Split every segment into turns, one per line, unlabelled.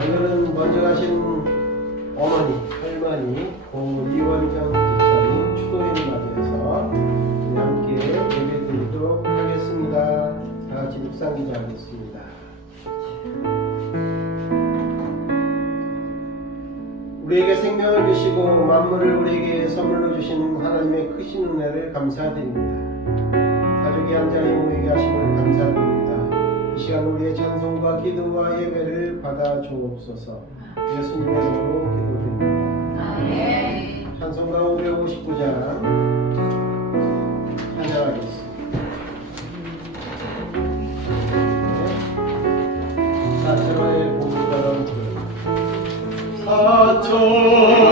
오늘은 먼저 가신 어머니, 할머니, 고리원장 집사님 추도회를 맞이해서 함께 예배 드리도록 하겠습니다. 다 같이 묵상 기도하겠습니다. 우리에게 생명을 주시고 만물을 우리에게 선물로 주신 하나님의 크신 은혜를 감사드립니다. 가족이 앉아있는 우리에게 하심을 감사드립니다. 이 시간 우리의 찬송과 기도와 예배를 받아 주옵소서. 예수님의 이름으로 기도드립니다. 찬송가 559장 찬양하겠습니다. 네. 사철의 보물처럼 사철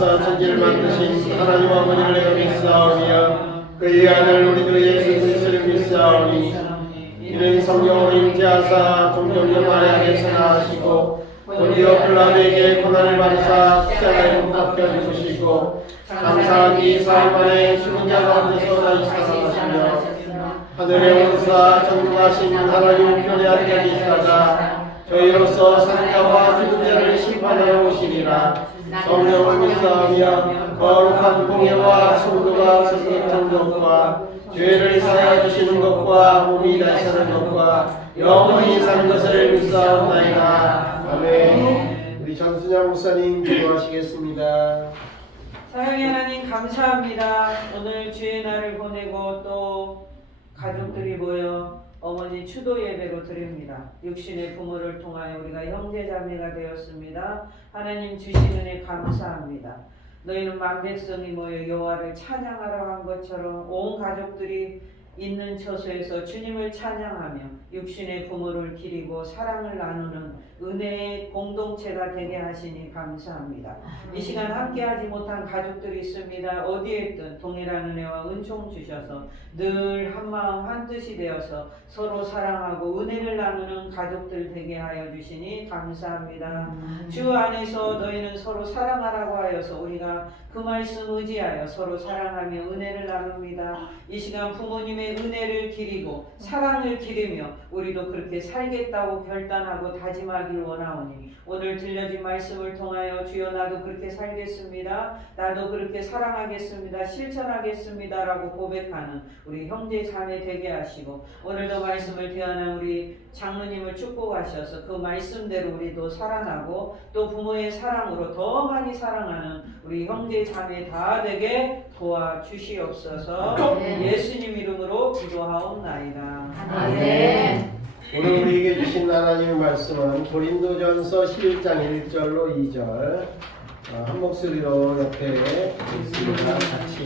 전대와사 천지를 만드신 하나님 아버지를 내가 믿사오며 그의 아들 우리 주 예수 그리스도를 믿사오니 이는 성령을 임재하사 종종 마리아에서 나시고 본디오 필라도에게 고난을 받으사 십자가에 못 박혀 죽으시고 감사하기 사흘 만에 죽은 자 가운데서 다시 살아나시며 하늘에 오르사 정중하신 하나님 편에 앉아 계시다가 저희로서 산자와 죽은 자를 심판하러 오시리라 성령을 믿사하며 거룩한 공예와 성도가 성립한 것과 죄를 사하여 주시는 것과 몸이 다시 사는 것과 영원히 사는 것을 믿사옵나이다. 아멘. 우리 전순양 목사님 기도하시겠습니다.
사랑의 하나님 감사합니다. 오늘 주의 날을 보내고 또 가족들이 모여 어머니 추도 예배로 드립니다. 육신의 부모를 통하여 우리가 형제 자매가 되었습니다. 하나님 주신 은혜 감사합니다. 너희는 만백성이 모여 여호와를 찬양하러 한 것처럼 온 가족들이 있는 처소에서 주님을 찬양하며 육신의 부모를 기리고 사랑을 나누는 은혜의 공동체가 되게 하시니 감사합니다. 이 시간 함께하지 못한 가족들이 있습니다. 어디에 있든 동일한 은혜와 은총 주셔서 늘 한마음 한뜻이 되어서 서로 사랑하고 은혜를 나누는 가족들 되게 하여 주시니 감사합니다. 주 안에서 너희는 서로 사랑하라고 하여서 우리가 그 말씀 의지하여 서로 사랑하며 은혜를 나눕니다. 이 시간 부모님의 은혜를 기리고 사랑을 기리며 우리도 그렇게 살겠다고 결단하고 다짐하 길 원하오니 오늘 들려진 말씀을 통하여 주여 나도 그렇게 살겠습니다. 나도 그렇게 사랑하겠습니다. 실천하겠습니다 라고 고백하는 우리 형제 자매 되게 하시고 오늘도 말씀을 대하는 우리 장로님을 축복하셔서 그 말씀대로 우리도 살아나고 또 부모의 사랑으로 더 많이 사랑하는 우리 형제 자매 다 되게 도와주시옵소서. 예수님 이름으로 기도하옵나이다.
아멘.
오늘 우리에게 주신 하나님의 말씀은 고린도전서 11장 1절로 2절 어, 한 목소리로 옆에 있습니다. 같이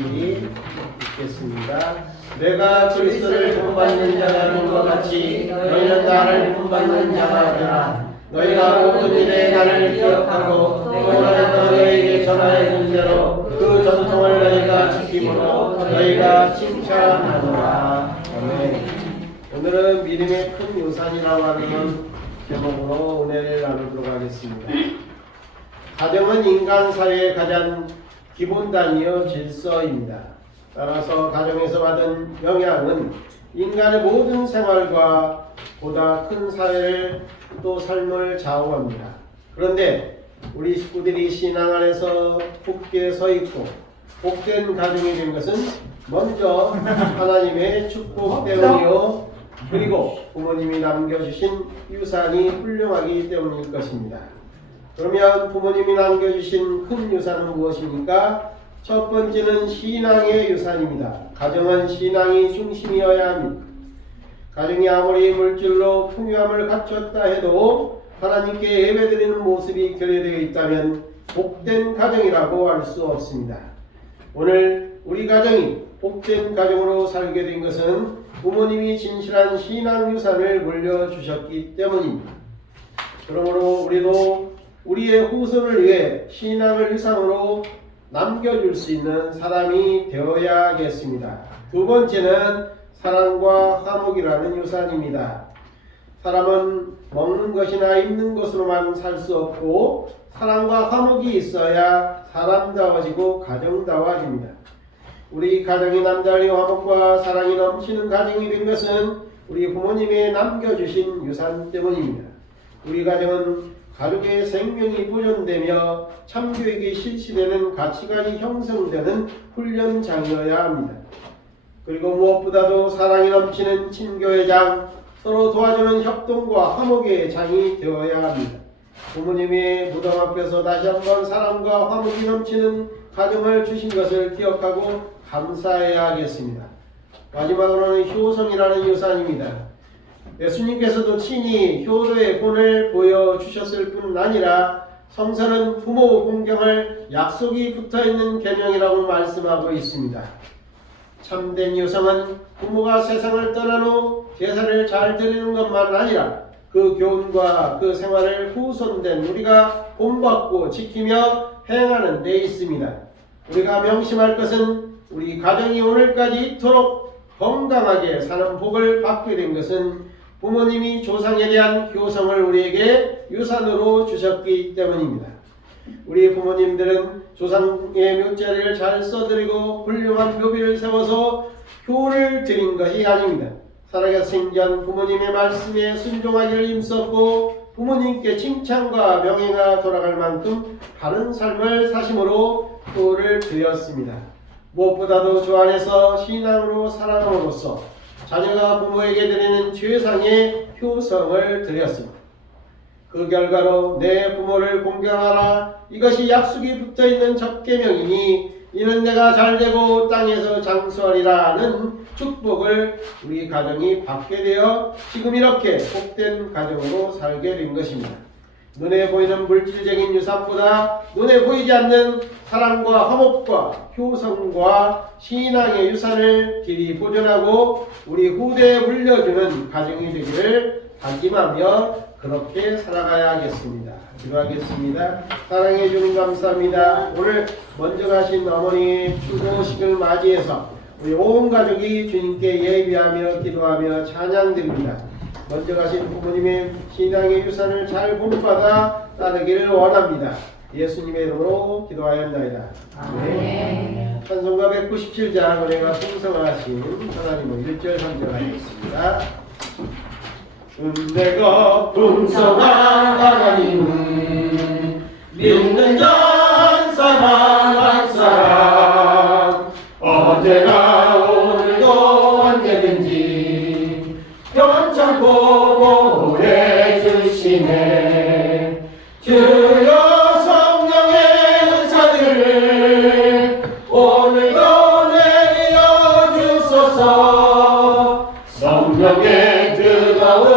읽겠습니다. 내가 그리스도를 본받는 자라는 것 같이 너희는 나를 본받는 자가 되라. 너희가 모든 일에 나를 기억하고 내가 너희에게 전하여 준 대로 그 전통을 너희가 지킴으로 너희가 칭찬하노라. 아멘. 오늘은 믿음의 큰 요산이라고 하는 제목으로 은혜를 나누도록 하겠습니다. 가정은 인간 사회의 가장 기본 단위여 질서입니다. 따라서 가정에서 받은 영향은 인간의 모든 생활과 보다 큰 사회를 또 삶을 좌우합니다. 그런데 우리 식구들이 신앙 안에서 굳게 서 있고 복된 가정이 된 것은 먼저 하나님의 축복 때문이요 그리고 부모님이 남겨주신 유산이 훌륭하기 때문일 것입니다. 그러면 부모님이 남겨주신 큰 유산은 무엇입니까? 첫 번째는 신앙의 유산입니다. 가정은 신앙이 중심이어야 합니다. 가정이 아무리 물질로 풍요함을 갖췄다 해도 하나님께 예배드리는 모습이 결여되어 있다면 복된 가정이라고 할 수 없습니다. 오늘 우리 가정이 복된 가정으로 살게 된 것은 부모님이 진실한 신앙 유산을 물려주셨기 때문입니다. 그러므로 우리도 우리의 후손을 위해 신앙을 유산으로 남겨줄 수 있는 사람이 되어야겠습니다. 두 번째는 사랑과 화목이라는 유산입니다. 사람은 먹는 것이나 입는 것으로만 살 수 없고 사랑과 화목이 있어야 사람다워지고 가정다워집니다. 우리 가정의 남자의 화목과 사랑이 넘치는 가정이 된 것은 우리 부모님이 남겨주신 유산 때문입니다. 우리 가정은 가족의 생명이 보존되며 참교육이 실시되는 가치관이 형성되는 훈련장이어야 합니다. 그리고 무엇보다도 사랑이 넘치는 친교의 장, 서로 도와주는 협동과 화목의 장이 되어야 합니다. 부모님이 무덤 앞에서 다시 한번 사랑과 화목이 넘치는 가정을 주신 것을 기억하고 감사해야 하겠습니다. 마지막으로는 효성이라는 유산입니다. 예수님께서도 친히 효도의 본을 보여주셨을 뿐 아니라 성서는 부모 공경을 약속이 붙어있는 계명이라고 말씀하고 있습니다. 참된 여성은 부모가 세상을 떠난 후 제사를 잘 드리는 것만 아니라 그 교훈과 그 생활을 후손된 우리가 본받고 지키며 행하는 데 있습니다. 우리가 명심할 것은 우리 가정이 오늘까지 이토록 건강하게 사는 복을 받게 된 것은 부모님이 조상에 대한 효성을 우리에게 유산으로 주셨기 때문입니다. 우리 부모님들은 조상의 묘자리를 잘 써드리고 훌륭한 묘비를 세워서 효를 드린 것이 아닙니다. 살아계신 전 부모님의 말씀에 순종하기를 힘썼고 부모님께 칭찬과 명예가 돌아갈 만큼 바른 삶을 사심으로 효를 드렸습니다. 무엇보다도 주 안에서 신앙으로 살아감으로써 자녀가 부모에게 드리는 최상의 효성을 드렸습니다. 그 결과로 내 부모를 공경하라 이것이 약속이 붙어 있는 접계명이니 이는 내가 잘 되고 땅에서 장수하리라는 축복을 우리 가정이 받게 되어 지금 이렇게 복된 가정으로 살게 된 것입니다. 눈에 보이는 물질적인 유산보다 눈에 보이지 않는 사랑과 화목과 효성과 신앙의 유산을 길이 보존하고 우리 후대에 물려주는 가정이 되기를 다짐하며 그렇게 살아가야 하겠습니다. 기도하겠습니다. 사랑해 주님 감사합니다. 오늘 먼저 가신 어머니 추도식을 맞이해서 우리 온 가족이 주님께 예비하며 기도하며 찬양드립니다. 먼저 가신 부모님의 신앙의 유산을 잘 본받아 따르기를 원합니다. 예수님의 이름으로 기도하였나이다. 아멘. 찬송가 197장 은혜가 풍성하신 하나님을 1절 선정하겠습니다. 은혜가 풍성한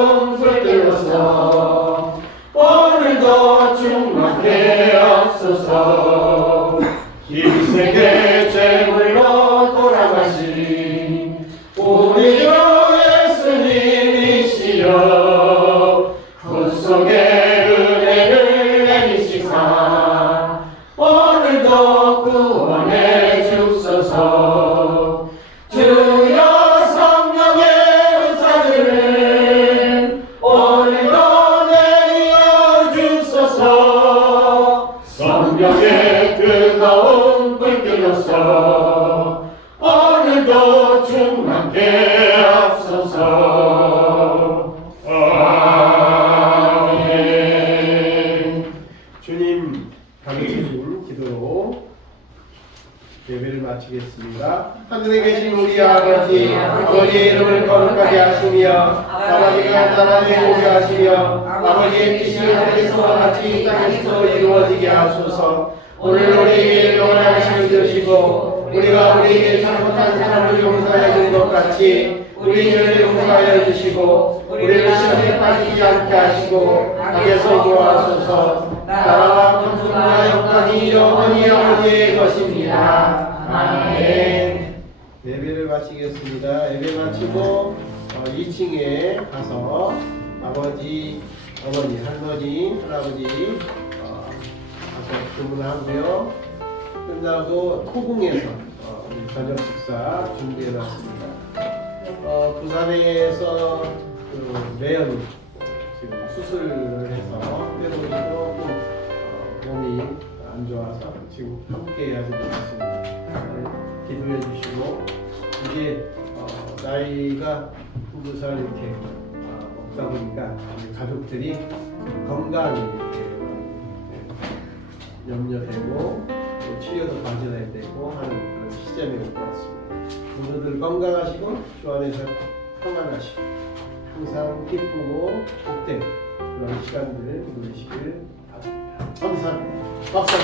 뜨거운 불들 하늘에 계신 우리 아버지, 아버지의 이름을 거룩하게 하시며, 아버지가 나라에 오게 하시며, 아버지의 뜻이 하늘에서와 같이 이 땅에서 이루어지게 하소서. 오늘 우리에게 것을 주시고, 우리가 우리에게 잘못한 사람을 용서해 준 것 같이, 우리 죄를 용서하여 주시고, 우리를 시험에 빠지지 않게 하시고, 악에서 구하소서. 나라와 권속과 영광이 영원히 아버지의 것입니다. 아멘. 예배를 마치겠습니다. 예배 마치고 어, 2층에 가서 아버지, 어머니, 할머니, 할아버지 어, 가서 주문하고요. 끝나고 토궁에서 어, 저녁 식사 준비해놨습니다. 어, 부산에서 그 매연 지금 수술을 해서 때문에 조금 어, 몸이 안 좋아서 지금 함께 해야지 못했습니다. 기도해 주시고 이게 어, 나이가 한두 살 이렇게 어, 먹다 보니까 가족들이 건강이 이렇게 예, 염려되고 또 치료도 받아야 되고 하는 그런 시점이 올 것 같습니다. 모두들 건강하시고 주 안에서 평안하시고 항상 기쁘고 복된 그런 시간들을 보내시길 바랍니다. 감사합니다. 박수.